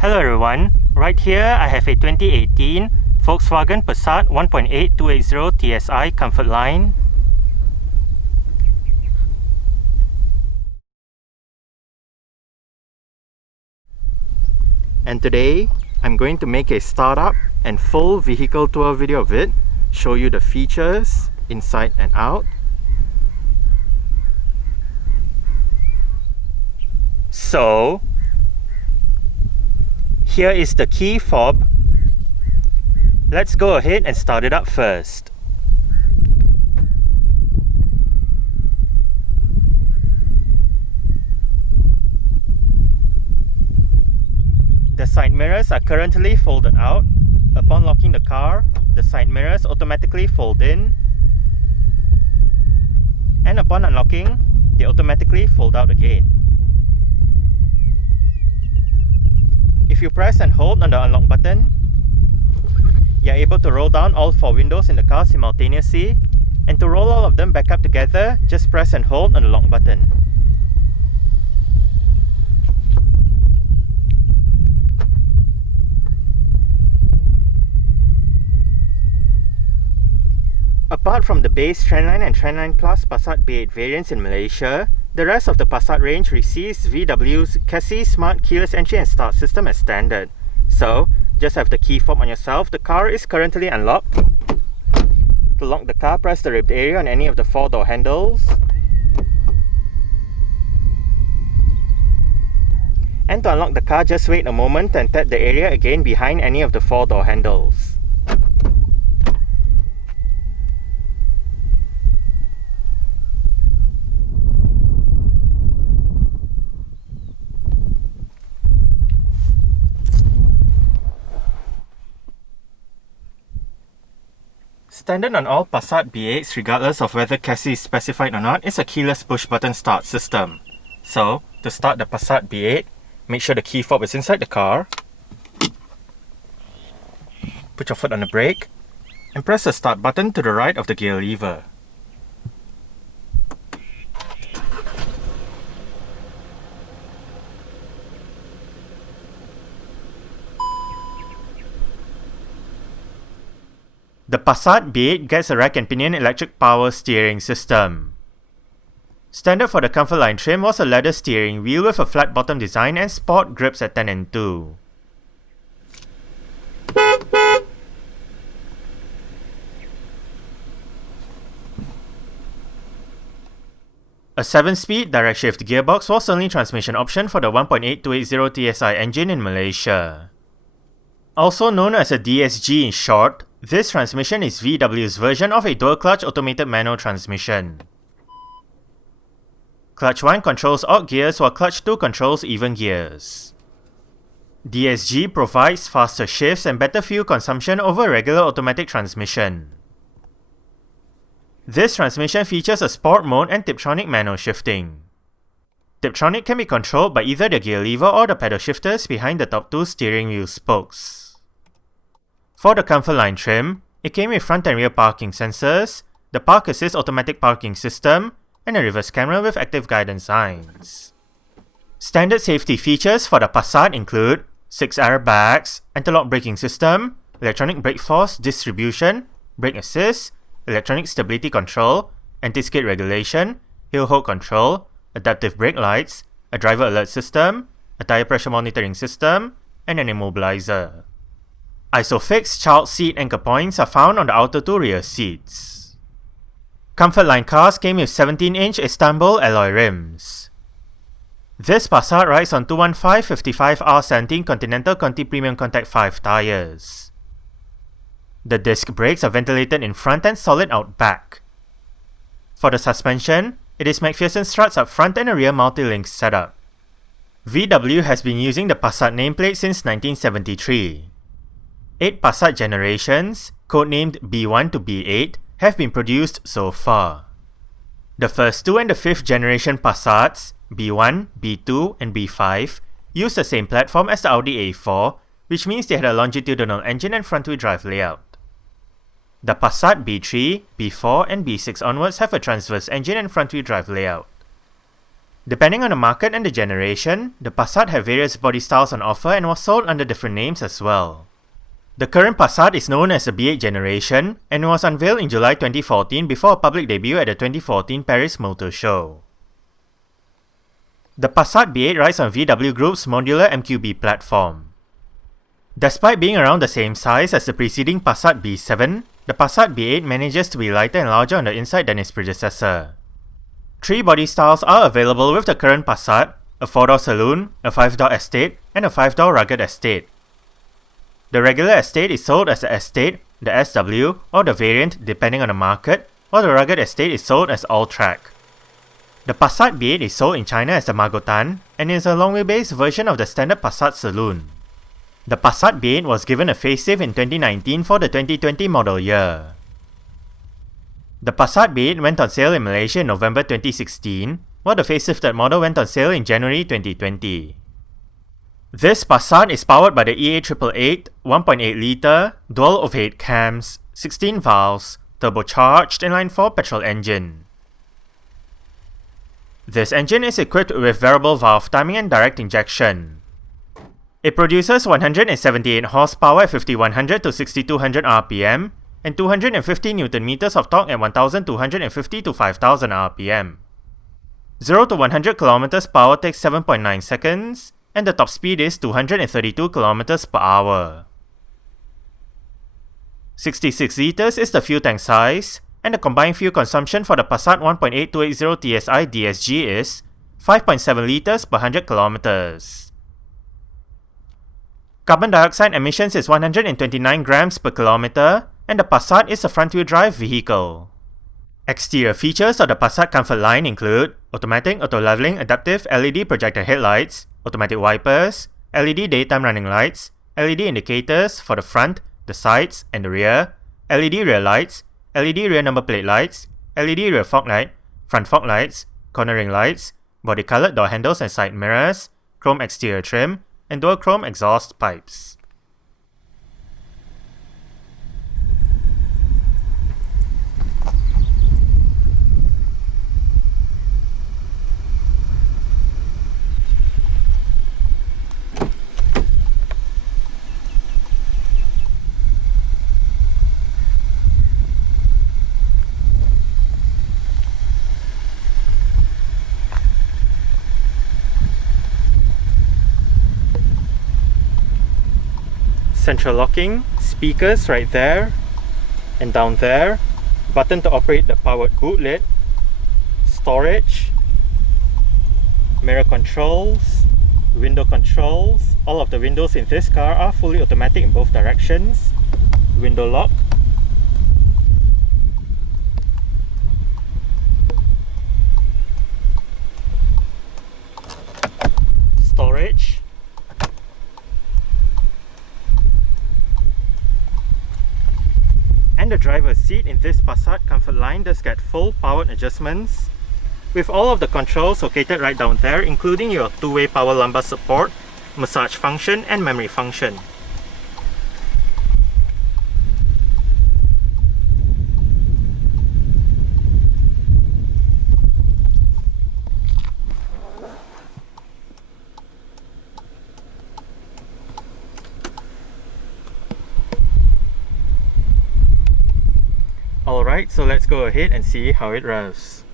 Hello everyone, right here I have a 2018 Volkswagen Passat 1.8 280 TSI Comfortline. And today I'm going to make a startup and full vehicle tour video of it, show you the features inside and out. So here is the key fob. Let's go ahead and start it up first. The side mirrors are currently folded out. Upon locking the car, the side mirrors automatically fold in. And upon unlocking, they automatically fold out again. If you press and hold on the unlock button, you are able to roll down all 4 windows in the car simultaneously, and to roll all of them back up together, just press and hold on the lock button. Apart from the base Trendline and Trendline Plus Passat B8 variants in Malaysia, the rest of the Passat range receives VW's TSI Smart Keyless Entry and Start system as standard. So, just have the key fob on yourself. The car is currently unlocked. To lock the car, press the ribbed area on any of the 4 door handles. And to unlock the car, just wait a moment and tap the area again behind any of the 4 door handles. Standard on all Passat B8s, regardless of whether TSI is specified or not, is a keyless push-button start system. So, to start the Passat B8, make sure the key fob is inside the car. Put your foot on the brake, and press the start button to the right of the gear lever. The Passat B8 gets a rack and pinion electric power steering system. Standard for the Comfortline trim was a leather steering wheel with a flat bottom design and sport grips at 10 and 2. A 7-speed direct shift gearbox was the only transmission option for the 1.8 280 TSI engine in Malaysia. Also known as a DSG in short, this transmission is VW's version of a dual-clutch automated manual transmission. Clutch 1 controls odd gears while Clutch 2 controls even gears. DSG provides faster shifts and better fuel consumption over regular automatic transmission. This transmission features a sport mode and Tiptronic manual shifting. Tiptronic can be controlled by either the gear lever or the pedal shifters behind the top 2 steering wheel spokes. For the Comfortline trim, it came with front and rear parking sensors, the Park Assist automatic parking system, and a reverse camera with active guidance signs. Standard safety features for the Passat include 6 airbags, anti-lock braking system, electronic brake force distribution, brake assist, electronic stability control, anti-skid regulation, hill hold control, adaptive brake lights, a driver alert system, a tire pressure monitoring system, and an immobilizer. Isofix child seat anchor points are found on the outer 2 rear seats. Comfortline cars came with 17-inch Istanbul alloy rims. This Passat rides on 215/55 R17 Continental Conti Premium Contact 5 tyres. The disc brakes are ventilated in front and solid out back. For the suspension, it is McPherson struts up front and a rear multi-link setup. VW has been using the Passat nameplate since 1973. 8 Passat generations, codenamed B1 to B8, have been produced so far. The first 2 and the 5th generation Passats, B1, B2, and B5, use the same platform as the Audi A4, which means they had a longitudinal engine and front-wheel drive layout. The Passat B3, B4, and B6 onwards have a transverse engine and front-wheel drive layout. Depending on the market and the generation, the Passat had various body styles on offer and was sold under different names as well. The current Passat is known as the B8 generation and was unveiled in July 2014 before a public debut at the 2014 Paris Motor Show. The Passat B8 rides on VW Group's modular MQB platform. Despite being around the same size as the preceding Passat B7, the Passat B8 manages to be lighter and larger on the inside than its predecessor. 3 body styles are available with the current Passat: a 4-door saloon, a 5-door estate, and a 5-door rugged estate. The regular estate is sold as the Estate, the SW, or the variant depending on the market, while the rugged estate is sold as All-Track. The Passat B8 is sold in China as the Magotan and is a long wheelbase version of the standard Passat saloon. The Passat B8 was given a facelift in 2019 for the 2020 model year. The Passat B8 went on sale in Malaysia in November 2016, while the facelifted model went on sale in January 2020. This Passat is powered by the EA888 1.8 litre, dual overhead cams, 16 valves, turbocharged inline-4 petrol engine. This engine is equipped with variable valve timing and direct injection. It produces 178 horsepower at 5100 to 6200 RPM and 250 Nm of torque at 1250 to 5000 RPM. 0 to 100 km per hour takes 7.9 seconds, and the top speed is 232 km per hour. 66 litres is the fuel tank size, and the combined fuel consumption for the Passat 1.8 280 TSI DSG is 5.7 litres per 100 km. Carbon dioxide emissions is 129 grams per kilometer, and the Passat is a front-wheel drive vehicle. Exterior features of the Passat Comfortline include automatic auto-leveling adaptive LED projector headlights, automatic wipers, LED daytime running lights, LED indicators for the front, the sides, and the rear, LED rear lights, LED rear number plate lights, LED rear fog light, front fog lights, cornering lights, body-colored door handles and side mirrors, chrome exterior trim, and dual chrome exhaust pipes. Central locking, speakers right there and down there, button to operate the powered boot lid, storage, mirror controls, window controls. All of the windows in this car are fully automatic in both directions, window lock, storage, and the driver's seat in this Passat Comfortline does get full powered adjustments, with all of the controls located right down there, including your two-way power lumbar support, massage function, and memory function. Alright, so let's go ahead and see how it revs.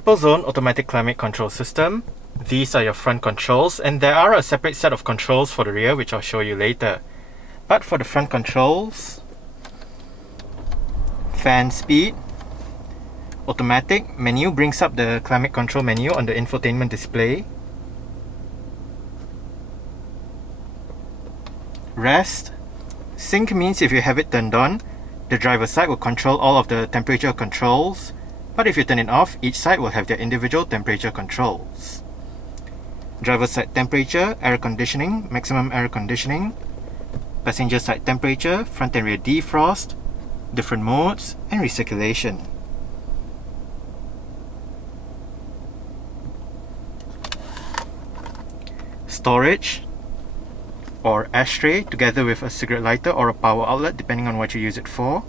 triple zone automatic climate control system. These are your front controls, and there are a separate set of controls for the rear, which I'll show you later. But for the front controls, fan speed, automatic menu brings up the climate control menu on the infotainment display. Rest. Sync means if you have it turned on, the driver's side will control all of the temperature controls, but if you turn it off, each side will have their individual temperature controls. Driver's side temperature, air conditioning, maximum air conditioning, passenger side temperature, front and rear defrost, different modes, and recirculation. Storage or ashtray together with a cigarette lighter or a power outlet depending on what you use it for.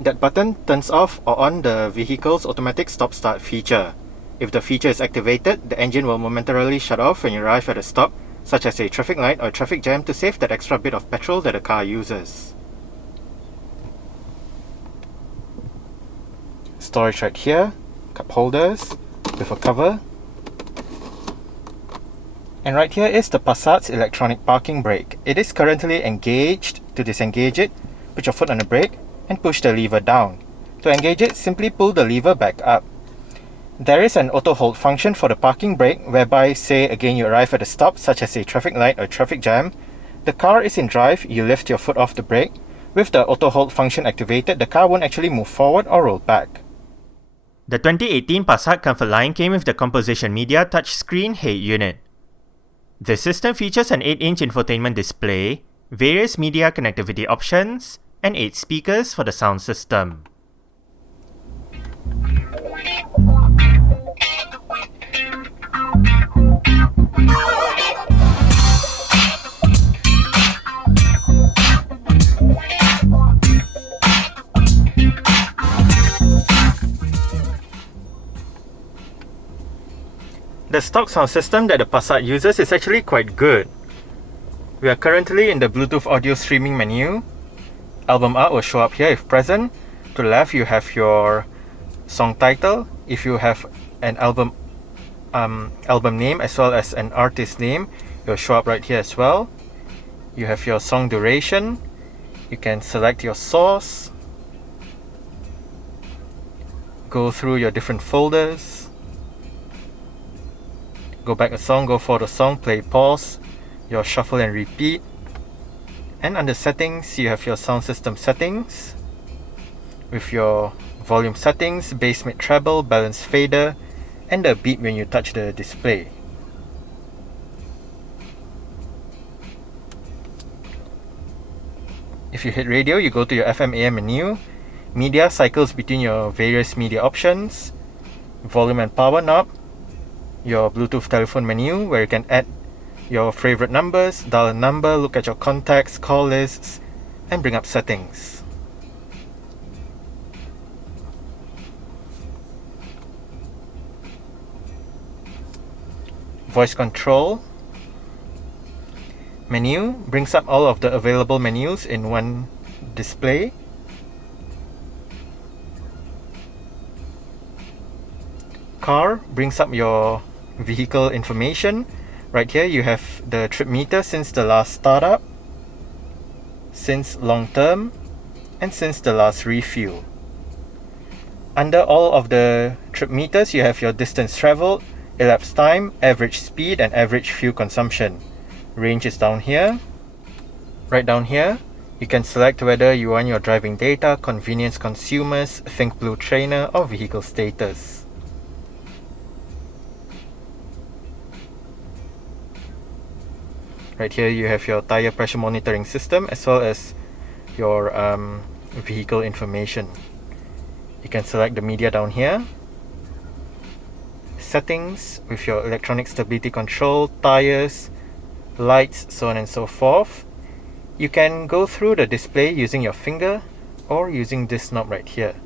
That button turns off or on the vehicle's automatic stop-start feature. If the feature is activated, the engine will momentarily shut off when you arrive at a stop, such as a traffic light or traffic jam, to save that extra bit of petrol that the car uses. Storage right here, cup holders with a cover. And right here is the Passat's electronic parking brake. It is currently engaged. To disengage it, put your foot on the brake and push the lever down. To engage it, simply pull the lever back up. There is an auto hold function for the parking brake, whereby, say again you arrive at a stop such as a traffic light or traffic jam, the car is in drive, you lift your foot off the brake. With the auto hold function activated, the car won't actually move forward or roll back. The 2018 Passat Comfortline came with the Composition Media touchscreen head unit. The system features an 8-inch infotainment display, various media connectivity options, and 8 speakers for the sound system. The stock sound system that the Passat uses is actually quite good. We are currently in the Bluetooth audio streaming menu. Album art will show up here if present. To the left you have your song title. If you have an album name as well as an artist name, it will show up right here as well. You have your song duration. You can select your source, go through your different folders, go back a song, go for the song, play, pause, your shuffle and repeat. And under settings, you have your sound system settings with your volume settings, bass, mid, treble, balance, fader, and the beep when you touch the display. If you hit radio, you go to your FM AM menu. Media cycles between your various media options, volume and power knob, your Bluetooth telephone menu where you can add your favorite numbers, dial a number, look at your contacts, call lists, and bring up settings. Voice control menu brings up all of the available menus in one display. Car brings up your vehicle information. Right here you have the trip meter since the last startup, since long term, and since the last refuel. Under all of the trip meters you have your distance traveled, elapsed time, average speed, and average fuel consumption. Range is down here. Right down here you can select whether you want your driving data, convenience consumers, Think Blue Trainer, or vehicle status. Right here you have your tire pressure monitoring system as well as your vehicle information. You can select the media down here. Settings with your electronic stability control, tires, lights, so on and so forth. You can go through the display using your finger or using this knob right here.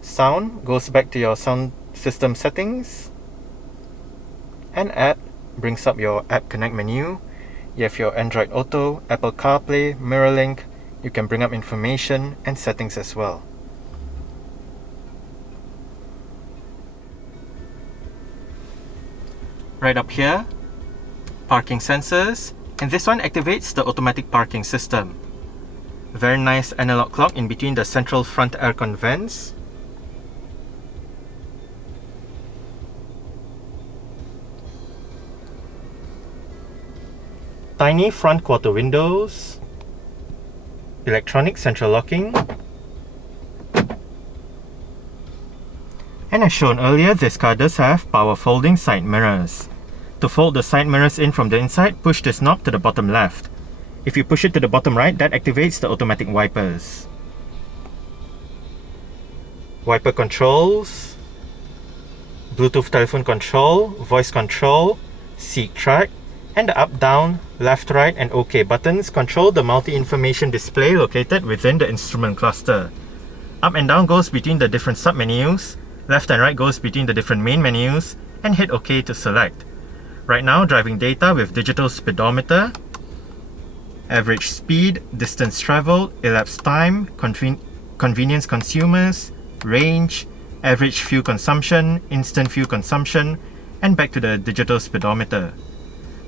Sound goes back to your sound system settings and add brings up your App Connect menu. You have your Android Auto, Apple CarPlay, MirrorLink. You can bring up information and settings as well. Right up here, parking sensors, and this one activates the automatic parking system. Very nice analog clock in between the central front aircon vents. Tiny front quarter windows, electronic central locking, and as shown earlier, this car does have power folding side mirrors. To fold the side mirrors in from the inside, push this knob to the bottom left. If you push it to the bottom right, that activates the automatic wipers. Wiper controls, Bluetooth telephone control, voice control, seat track, and the up, down, left, right, and OK buttons control the multi-information display located within the instrument cluster. Up and down goes between the different sub-menus, left and right goes between the different main menus, and hit OK to select. Right now, driving data with digital speedometer, average speed, distance traveled, elapsed time, convenience consumers, range, average fuel consumption, instant fuel consumption, and back to the digital speedometer.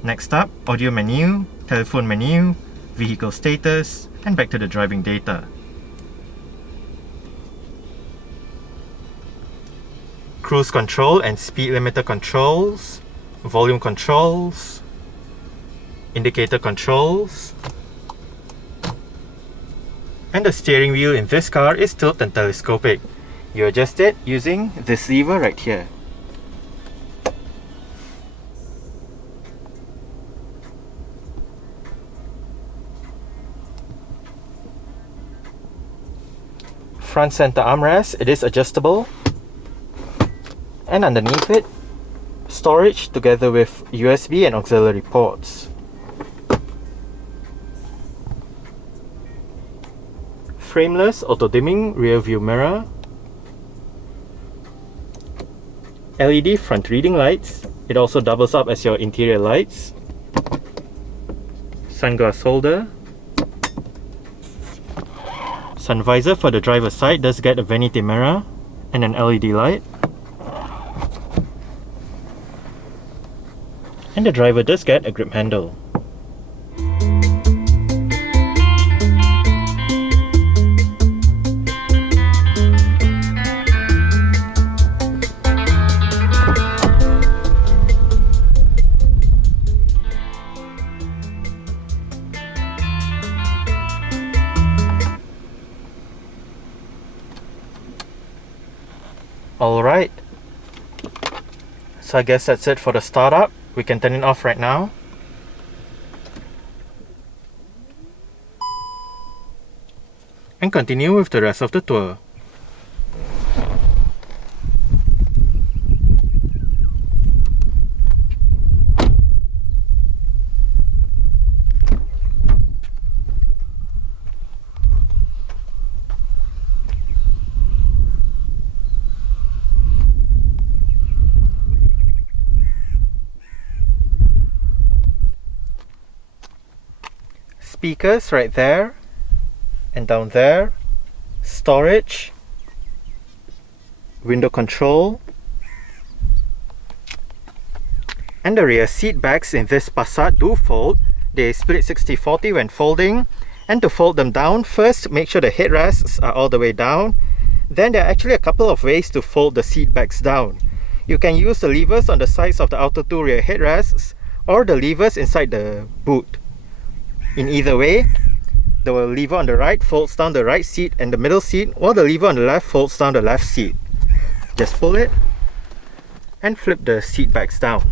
Next up, audio menu, telephone menu, vehicle status, and back to the driving data. Cruise control and speed limiter controls, volume controls, indicator controls, and the steering wheel in this car is tilt and telescopic. You adjust it using this lever right here. Front center armrest, it is adjustable, and underneath it, storage together with USB and auxiliary ports. Frameless auto-dimming rear view mirror, LED front reading lights, it also doubles up as your interior lights, sunglass holder, sun visor for the driver's side does get a vanity mirror and an LED light, and the driver does get a grip handle. Alright, so I guess that's it for the startup. We can turn it off right now. And continue with the rest of the tour. Speakers right there and down there, storage, window control, and the rear seat backs in this Passat do fold. They split 60-40 when folding, and to fold them down, first make sure the headrests are all the way down. Then there are actually a couple of ways to fold the seat backs down. You can use the levers on the sides of the outer two rear headrests or the levers inside the boot. In either way, the lever on the right folds down the right seat and the middle seat, while the lever on the left folds down the left seat. Just pull it and flip the seat backs down.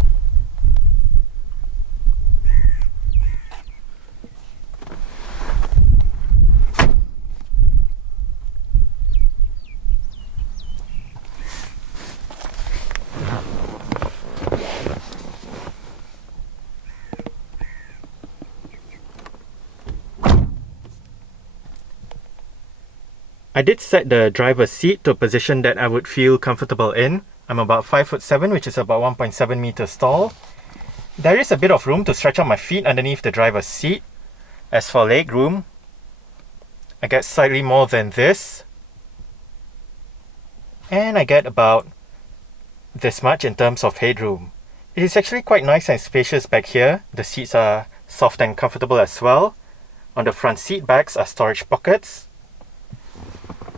I did set the driver's seat to a position that I would feel comfortable in. I'm about 5'7", which is about 1.7 meters tall. There is a bit of room to stretch out my feet underneath the driver's seat. As for leg room, I get slightly more than this. And I get about this much in terms of headroom. It is actually quite nice and spacious back here. The seats are soft and comfortable as well. On the front seat backs are storage pockets.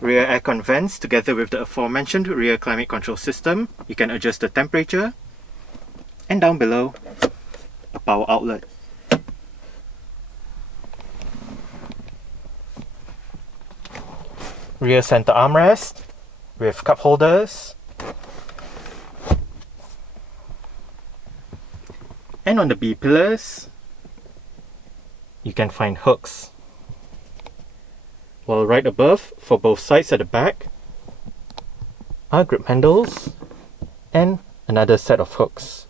Rear aircon vents together with the aforementioned rear climate control system. You can adjust the temperature. And down below, a power outlet. Rear center armrest with cup holders. And on the B pillars, you can find hooks. While right above, for both sides at the back, are grip handles and another set of hooks.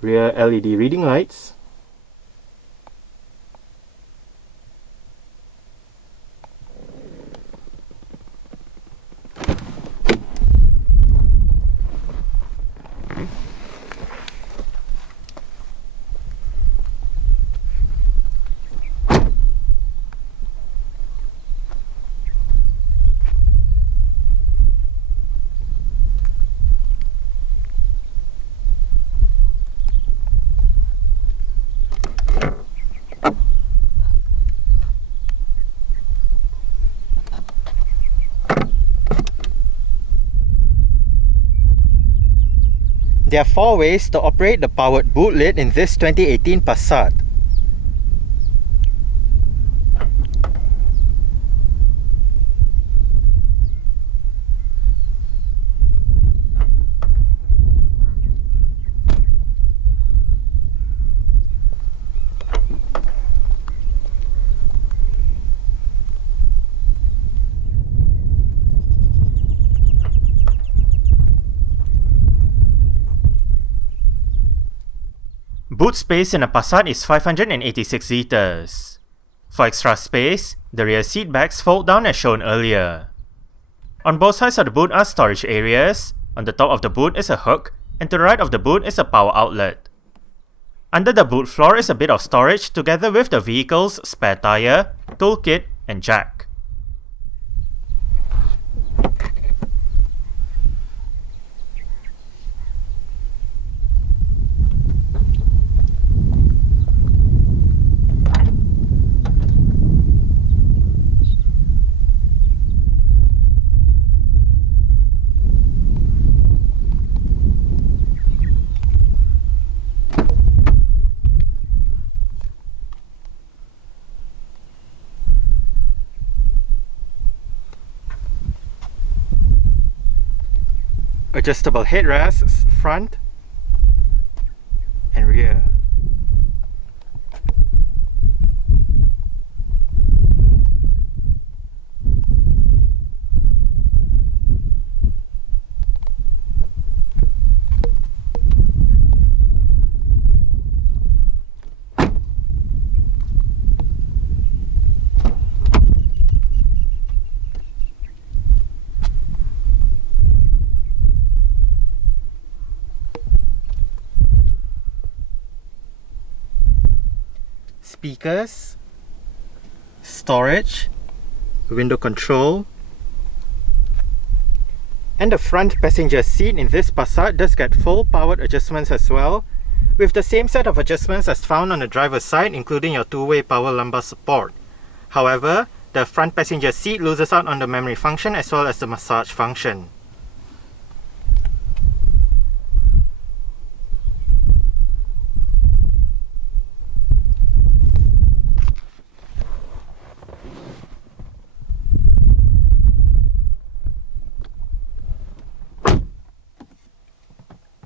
Rear LED reading lights. There are 4 ways to operate the powered boot lid in this 2018 Passat. Boot space in a Passat is 586 litres. For extra space, the rear seat backs fold down as shown earlier. On both sides of the boot are storage areas. On the top of the boot is a hook, and to the right of the boot is a power outlet. Under the boot floor is a bit of storage together with the vehicle's spare tyre, toolkit, and jack. Adjustable headrests, front and rear. Speakers, storage, window control, and the front passenger seat in this Passat does get full powered adjustments as well, with the same set of adjustments as found on the driver's side, including your two-way power lumbar support. However, the front passenger seat loses out on the memory function as well as the massage function.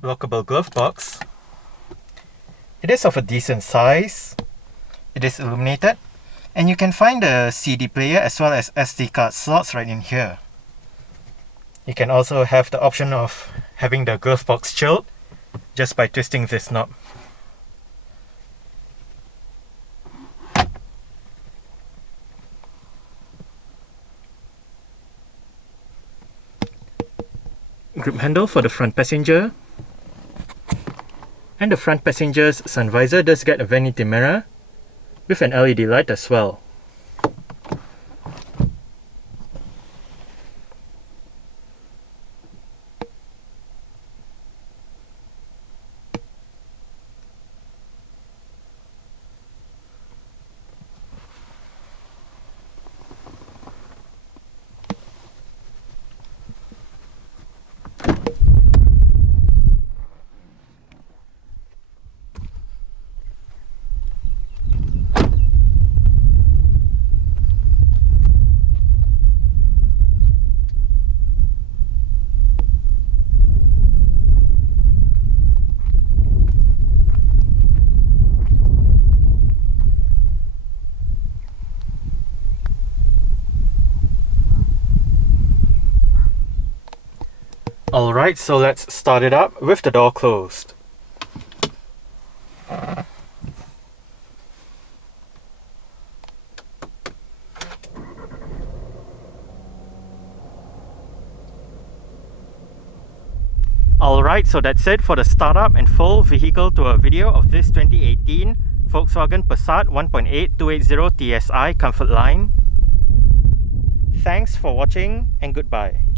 Lockable glove box. It is of a decent size. It is illuminated, and you can find the CD player as well as SD card slots right in here. You can also have the option of having the glove box chilled just by twisting this knob. Grip handle for the front passenger. And the front passenger's sun visor does get a vanity mirror with an LED light as well. Alright, so let's start it up with the door closed. Alright, so that's it for the startup and full vehicle tour video of this 2018 Volkswagen Passat 1.8 280 TSI Comfortline. Thanks for watching and goodbye.